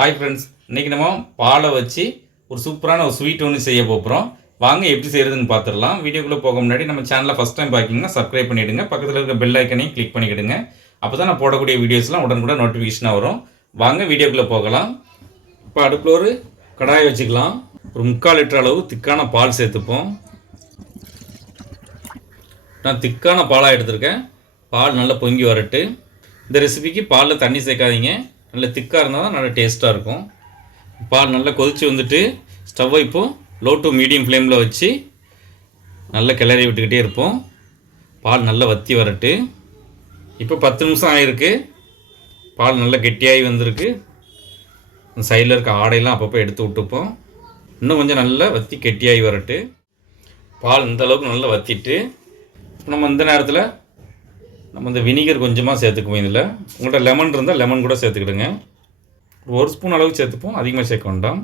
Hi friends இன்றைக்கி நம்ம பாலை வச்சு ஒரு சூப்பரான ஒரு ஸ்வீட் ஒன்று செய்ய போகிறோம் வாங்க எப்படி செய்கிறதுன்னு பார்த்துடலாம் வீடியோக்குள்ளே போக முன்னாடி நம்ம சேனலை ஃபஸ்ட் டைம் பார்க்கிங்கன்னா சப்ஸ்கிரைப் பண்ணிவிடுங்க பக்கத்தில் இருக்க பெல் ஐக்கனையும் கிளிக் பண்ணிக்கிடுங்க. அப்போ தான் நான் போடக்கூடிய வீடியோஸ்லாம் உடனுக்குடன் நோட்டிஃபிகேஷனாக வரும். வாங்க வீடியோக்குள்ளே போகலாம். இப்போ அடுப்பில் ஒரு கடாயை வச்சுக்கலாம். ஒரு முக்கால் லிட்டர் அளவு திக்கான பால் சேர்த்துப்போம். நான் திக்கான பாலாக எடுத்திருக்கேன். பால் நல்லா பொங்கி வரட்டு. இந்த ரெசிபிக்கு பாலில் தண்ணி சேர்க்காதீங்க. நல்ல திக்காக இருந்தால் தான் நல்லா டேஸ்ட்டாக இருக்கும். பால் நல்லா கொதித்து வந்துட்டு ஸ்டவ்வை இப்போது லோ டு மீடியம் ஃப்ளேமில் வச்சு நல்லா கிளறி விட்டுக்கிட்டே இருப்போம். பால் நல்லா வற்றி வரட்டு. இப்போ பத்து நிமிஷம் ஆகிருக்கு பால் நல்லா கெட்டியாகி வந்திருக்கு. சைடில் இருக்க ஆடையெல்லாம் அப்பப்போ எடுத்து விட்டுப்போம். இன்னும் கொஞ்சம் நல்லா வற்றி கெட்டியாகி வரட்டு. பால் இந்த அளவுக்கு நல்லா வற்றிட்டு நம்ம இந்த நேரத்தில் நம்ம இந்த வினிகர் கொஞ்சமாக சேர்த்துக்குவோம் இதில். உங்கள்கிட்ட லெமன் இருந்தால் லெமன் கூட சேர்த்துக்கிடுங்க. ஒரு ஸ்பூன் அளவுக்கு சேர்த்துப்போம். அதிகமாக சேர்க்க வேண்டாம்.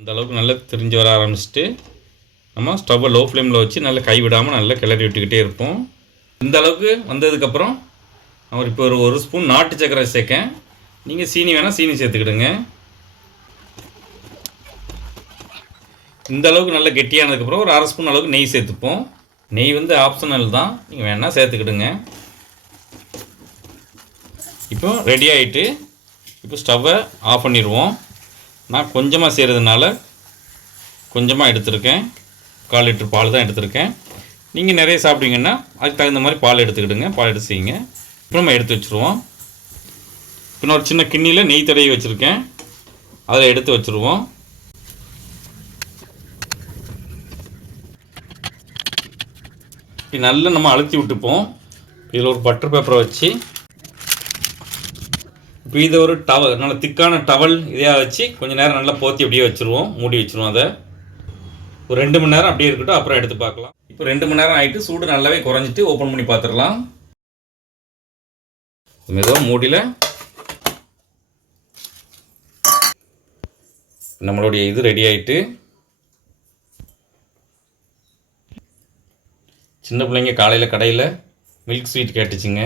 இந்த அளவுக்கு நல்லா தெரிஞ்சு வர ஆரம்பிச்சுட்டு நம்ம ஸ்டவ்வை லோ ஃப்ளேமில் வச்சு நல்லா கை விடாமல் நல்லா கிளறி விட்டுக்கிட்டே இருப்போம். இந்த அளவுக்கு வந்ததுக்கப்புறம் அவர் இப்போ ஒரு ஒரு ஸ்பூன் நாட்டு சக்கரை சேர்க்கேன். நீங்கள் சீனி வேணால் சீனி சேர்த்துக்கிடுங்க. இந்த அளவுக்கு நல்லா கெட்டியானதுக்கப்புறம் ஒரு அரை ஸ்பூன் அளவுக்கு நெய் சேர்த்துப்போம். நெய் வந்து ஆப்ஷனல் தான். நீங்கள் வேணால் சேர்த்துக்கிடுங்க. இப்போ ரெடி ஆகிட்டு இப்போ ஸ்டவ்வை ஆஃப் பண்ணிடுவோம். நான் கொஞ்சமாக செய்கிறதுனால கொஞ்சமாக எடுத்திருக்கேன். கால் லிட்டர் பால் தான் எடுத்திருக்கேன். நீங்கள் நிறைய சாப்பிட்டீங்கன்னா அதுக்கு தகுந்த மாதிரி பால் எடுத்துக்கிடுங்க. பால் எடுத்து செய்யுங்க. இப்போ நம்ம எடுத்து வச்சுருவோம். இப்போ நான் ஒரு சின்ன கிண்ணியில் நெய் தடவி வச்சுருக்கேன். அதில் எடுத்து வச்சுருவோம். இப்படி நல்லா நம்ம அழுத்தி விட்டுப்போம். இதில் ஒரு பட்டர் பேப்பரை வச்சு. இப்போ இதை ஒரு டவல் நல்ல திக்கான டவல் இதையாக வச்சு கொஞ்சம் நேரம் நல்லா போத்தி அப்படியே வச்சுருவோம். மூடி வச்சுருவோம் அதை. ஒரு ரெண்டு மணி நேரம் அப்படியே இருக்கட்டும் அப்புறம் எடுத்து பார்க்கலாம். இப்போ ரெண்டு மணி நேரம் ஆகிட்டு சூடு நல்லாவே குறைஞ்சிட்டு ஓப்பன் பண்ணி பார்த்துடலாம். மெதுவாக மூடியில் நம்மளுடைய இது ரெடி ஆகிட்டு சின்ன பிள்ளைங்க காலையில் கடையில் மில்க் ஸ்வீட் கேட்டுச்சுங்க.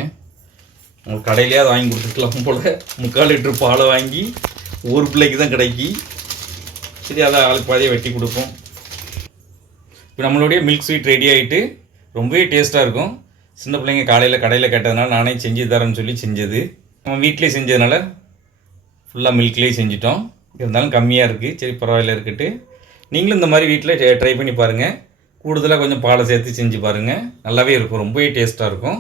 உங்களுக்கு கடையிலேயே அதை வாங்கி கொடுத்துருக்கலாம் போல். முக்கால் லிட்டர் பாலை வாங்கி ஒரு பிள்ளைக்கு தான் கிடைக்கி. சரி அதை ஆளுக்கு பாதியாக வெட்டி கொடுப்போம். இப்போ நம்மளுடைய மில்க் ஸ்வீட் ரெடி ஆகிட்டு ரொம்பவே டேஸ்ட்டாக இருக்கும். சின்ன பிள்ளைங்க காலையில் கடையில் கேட்டதுனால நானே செஞ்சு தரேன்னு சொல்லி செஞ்சது. நம்ம வீட்டிலே செஞ்சதுனால ஃபுல்லாக மில்க்லேயே செஞ்சிட்டோம். இருந்தாலும் கம்மியாக இருக்குது சரி பரவாயில்ல இருக்கட்டு. நீங்களும் இந்த மாதிரி வீட்டில் ட்ரை பண்ணி பாருங்கள் கூடுதலாக கொஞ்சம் பாலை சேர்த்து செஞ்சு பாருங்கள் நல்லாவே இருக்கும் ரொம்பவே டேஸ்ட்டாக இருக்கும்.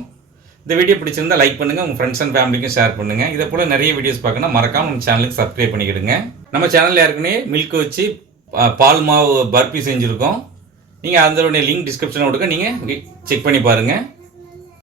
இந்த வீடியோ பிடிச்சிருந்தா லைக் பண்ணுங்கள் உங்கள் ஃப்ரெண்ட்ஸ் அண்ட் ஃபேமிலிக்கும் ஷேர் பண்ணுங்கள் இதை போல் நிறைய வீடியோஸ் பார்க்கணும் மறக்காமல் நம்ம சேனலுக்கு சப்ஸ்கிரைப் பண்ணிக்கிடுங்க. நம்ம சேனலில் ஏற்கனவே மில்க் வச்சு பால் மாவு பர்பி செஞ்சுருக்கோம். நீங்கள் அதனுடைய லிங்க் டிஸ்கிரிப்ஷனில் கொடுக்க நீங்கள் செக் பண்ணி பாருங்கள்